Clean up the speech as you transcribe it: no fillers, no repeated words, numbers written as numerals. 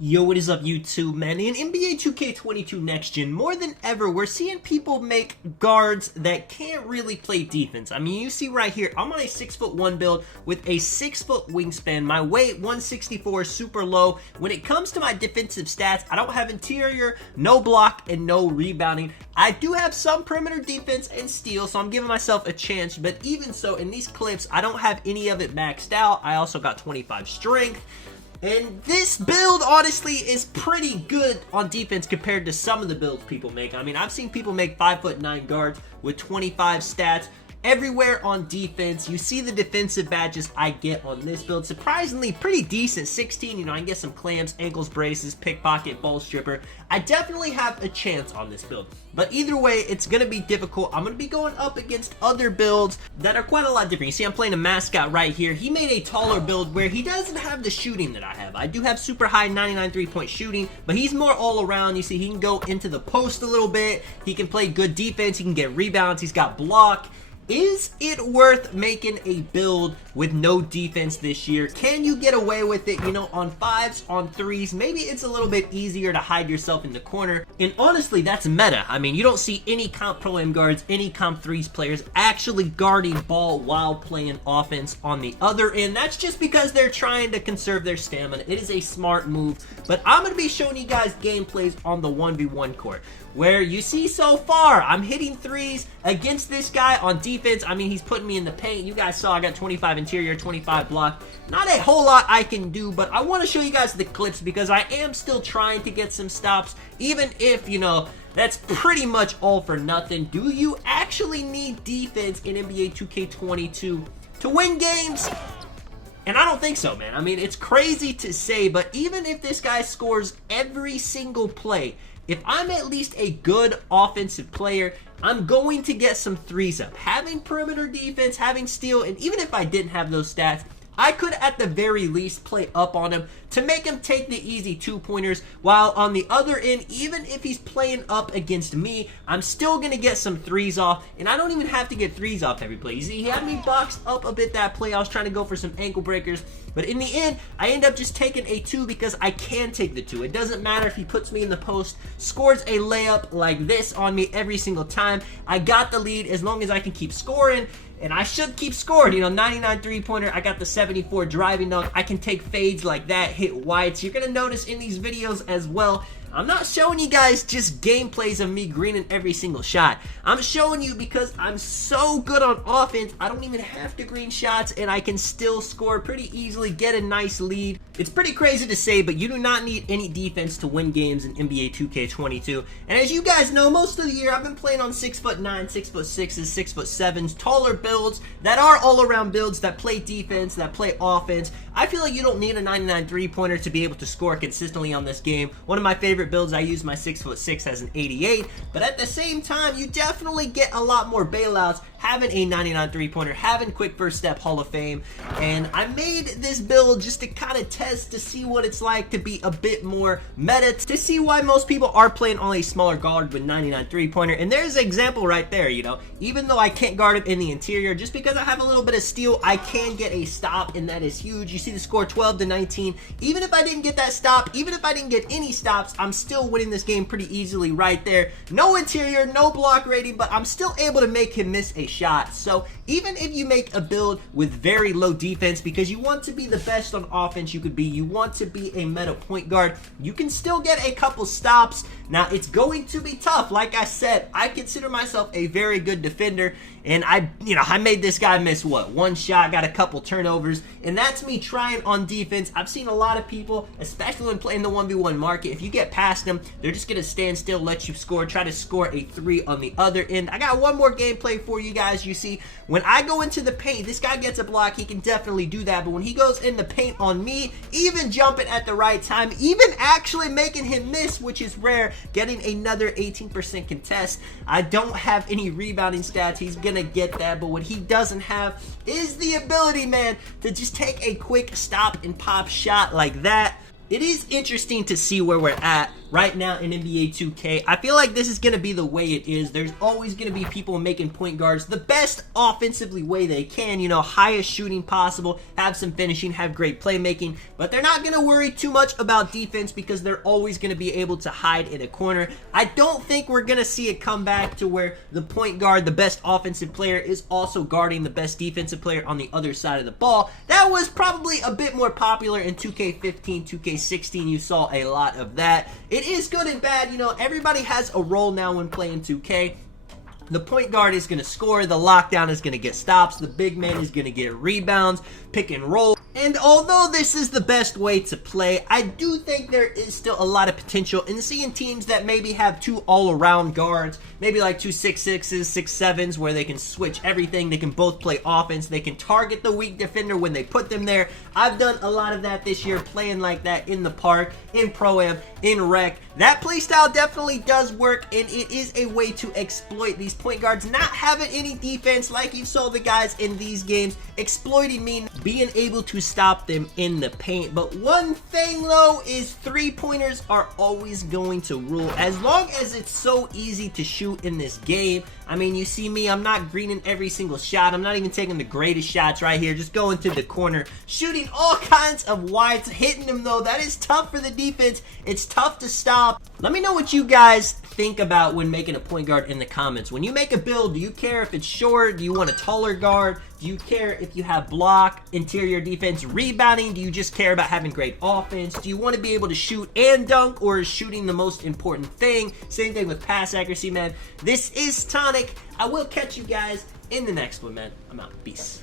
Yo, what is up, YouTube, man? In NBA 2K22 Next Gen, more than ever, we're seeing people make guards that can't really play defense. I mean, you see right here, I'm on a 6'1" build with a 6-foot wingspan. My weight, 164, super low. When it comes to my defensive stats, I don't have interior, no block, and no rebounding. I do have some perimeter defense and steal, so I'm giving myself a chance. But even so, in these clips, I don't have any of it maxed out. I also got 25 strength. And this build, honestly, is pretty good on defense compared to some of the builds people make. I mean, I've seen people make 5'9" guards with 25 stats. Everywhere on defense, you see the defensive badges I get on this build. Surprisingly, pretty decent. 16, you know, I can get some clamps, ankles braces, pickpocket, ball stripper. I definitely have a chance on this build. But either way, it's going to be difficult. I'm going to be going up against other builds that are quite a lot different. You see, I'm playing a mascot right here. He made a taller build where he doesn't have the shooting that I have. I do have super high 99 3-point shooting, but he's more all around. You see, he can go into the post a little bit. He can play good defense. He can get rebounds. He's got block. Is it worth making a build with no defense this year? Can you get away with it, you know, on 5s, on 3s? Maybe it's a little bit easier to hide yourself in the corner. And honestly, that's meta. I mean, you don't see any comp pro-am guards, any comp 3s players actually guarding ball while playing offense on the other end. That's just because they're trying to conserve their stamina. It is a smart move. But I'm going to be showing you guys gameplays on the 1v1 court, where you see so far, I'm hitting 3s against this guy on defense. I mean, he's putting me in the paint. You guys saw I got 25 interior, 25 block. Not a whole lot I can do, but I want to show you guys the clips because I am still trying to get some stops, even if, you know, that's pretty much all for nothing. Do you actually need defense in NBA 2K22 to win games? And I don't think so, man. I mean, it's crazy to say, but even if this guy scores every single play, if I'm at least a good offensive player, I'm going to get some threes up. Having perimeter defense, having steal, and even if I didn't have those stats, I could at the very least play up on him to make him take the easy 2-pointers, while on the other end, even if he's playing up against me, I'm still going to get some threes off, and I don't even have to get threes off every play. You see, he had me boxed up a bit that play. I was trying to go for some ankle breakers, but in the end, I end up just taking a 2 because I can take the 2. It doesn't matter if he puts me in the post, scores a layup like this on me every single time. I got the lead as long as I can keep scoring. And I should keep scoring, you know, 99 3-pointer. I got the 74 driving dunk. I can take fades like that, hit whites. You're going to notice in these videos as well, I'm not showing you guys just gameplays of me greening every single shot. I'm showing you because I'm so good on offense, I don't even have to green shots, and I can still score pretty easily, get a nice lead. It's pretty crazy to say, but you do not need any defense to win games in NBA 2K22. And as you guys know, most of the year I've been playing on 6'9", 6'6", 6'7", taller builds that are all-around builds that play defense, that play offense. I feel like you don't need a 99 3-pointer to be able to score consistently on this game. One of my favorite builds, I use my 6'6" as an 88, but at the same time, you definitely get a lot more bailouts having a 99 3-pointer, having quick first step Hall of Fame. And I made this build just to kind of test to see what it's like to be a bit more meta, to see why most people are playing on a smaller guard with 99 3-pointer. And there's an example right there, you know, even though I can't guard him in the interior, just because I have a little bit of steal, I can get a stop, and that is huge. You see the score 12-19. Even if I didn't get that stop, even if I didn't get any stops, I'm still winning this game pretty easily right there. No interior, no block rating, but I'm still able to make him miss a shot. So even if you make a build with very low defense because you want to be the best on offense you could be, you want to be a meta point guard, you can still get a couple stops. Now, it's going to be tough. Like I said, I consider myself a very good defender, and I made this guy miss, what, one shot, got a couple turnovers, and that's me trying on defense. I've seen a lot of people, especially when playing the 1v1 market, if you get past them, they're just going to stand still, let you score, try to score a 3 on the other end. I got one more gameplay for you guys. You see, when I go into the paint, this guy gets a block, he can definitely do that, but when he goes in the paint on me, even jumping at the right time, even actually making him miss, which is rare, getting another 18% contest. I don't have any rebounding stats. He's gonna get that, but what he doesn't have is the ability, man, to just take a quick stop and pop shot like that. It is interesting to see where we're at right now in NBA 2K. I feel like this is going to be the way it is. There's always going to be people making point guards the best offensively way they can, you know, highest shooting possible, have some finishing, have great playmaking, but they're not going to worry too much about defense because they're always going to be able to hide in a corner. I don't think we're going to see it come back to where the point guard, the best offensive player, is also guarding the best defensive player on the other side of the ball. That was probably a bit more popular in 2K15, 2K16. You saw a lot of that. It is good and bad, you know, everybody has a role now when playing 2K. The point guard is going to score, the lockdown is going to get stops, the big man is going to get rebounds, pick and roll. And although this is the best way to play, I do think there is still a lot of potential in seeing teams that maybe have two all-around guards, maybe like two 6'6", 6'7", where they can switch everything, they can both play offense, they can target the weak defender when they put them there. I've done a lot of that this year, playing like that in the park, in Pro-Am, in Rec. That playstyle definitely does work, and it is a way to exploit these point guards not having any defense, like you saw the guys in these games exploiting me, being able to stop them in the paint. But one thing though is 3-pointers are always going to rule. As long as it's so easy to shoot in this game, I mean, you see me, I'm not greening every single shot, I'm not even taking the greatest shots right here, just going to the corner, shooting all kinds of wides, hitting them though. That is tough for the defense, it's tough to stop. Let me know what you guys think about when making a point guard in the comments. When you make a build, do you care if it's short? Do you want a taller guard? Do you care if you have block, interior defense, rebounding? Do you just care about having great offense? Do you want to be able to shoot and dunk, or is shooting the most important thing? Same thing with pass accuracy, man. This is Tonic. I will catch you guys in the next one, man. I'm out. Peace.